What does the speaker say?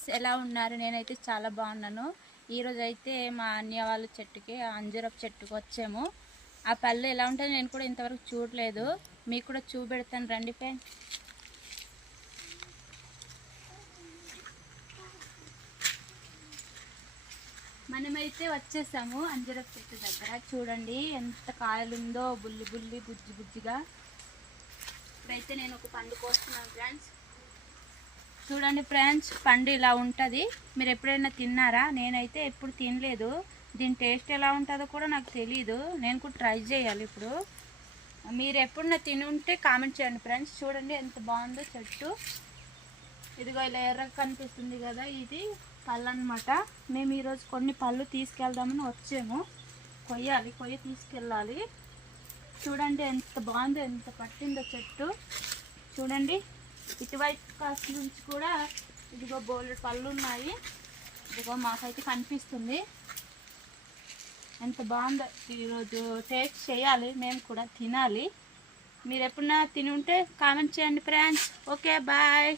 Friends, ఎలా ఉన్నారు? నేనైతే చాలా బాగున్నాను. ఈరోజు అయితే మా అన్నయ్య వాళ్ళ చెట్టుకి అంజూరపు చెట్టుకు వచ్చాము. ఆ పళ్ళు ఎలా ఉంటాయో నేను కూడా ఇంతవరకు చూడలేదు. మీకు కూడా చూపెడతాను రండి ఫ్రెండ్స్. మనమైతే వచ్చేసాము అంజూరపు చెట్టు దగ్గర. చూడండి ఎంత కాయలుందో, బుల్లి బుల్లి బుజ్జి బుజ్జిగా. ఇప్పుడైతే నేను ఒక పండు కోస్తున్నాను ఫ్రెండ్స్. చూడండి ఫ్రెండ్స్, పండు ఇలా ఉంటుంది. మీరు ఎప్పుడైనా తిన్నారా? నేనైతే ఎప్పుడు తినలేదు. దీని టేస్ట్ ఎలా ఉంటుందో కూడా నాకు తెలియదు. నేను కూడా ట్రై చేయాలి ఇప్పుడు. మీరు ఎప్పుడన్నా తిని ఉంటే కామెంట్ చేయండి ఫ్రెండ్స్. చూడండి ఎంత బాగుందో చెట్టు. ఇదిగో ఇలా ఎర్రగా కనిపిస్తుంది కదా, ఇది పళ్ళు అనమాట. మేము ఈరోజు కొన్ని పళ్ళు తీసుకెళ్దామని వచ్చాము. కొయ్యి తీసుకెళ్ళాలి. చూడండి ఎంత బాగుందో, ఎంత పట్టిందో చెట్టు. చూడండి ఇటువైపు కాస్త నుంచి కూడా ఇదిగో బోల్డ్ పళ్ళు ఉన్నాయి. ఇదిగో మాకైతే కనిపిస్తుంది. ఎంత బాగుందో. ఈరోజు టేస్ట్ చేయాలి, మేము కూడా తినాలి. మీరు ఎప్పుడన్నా తిని ఉంటే కామెంట్ చేయండి ఫ్రెండ్స్. Okay, bye.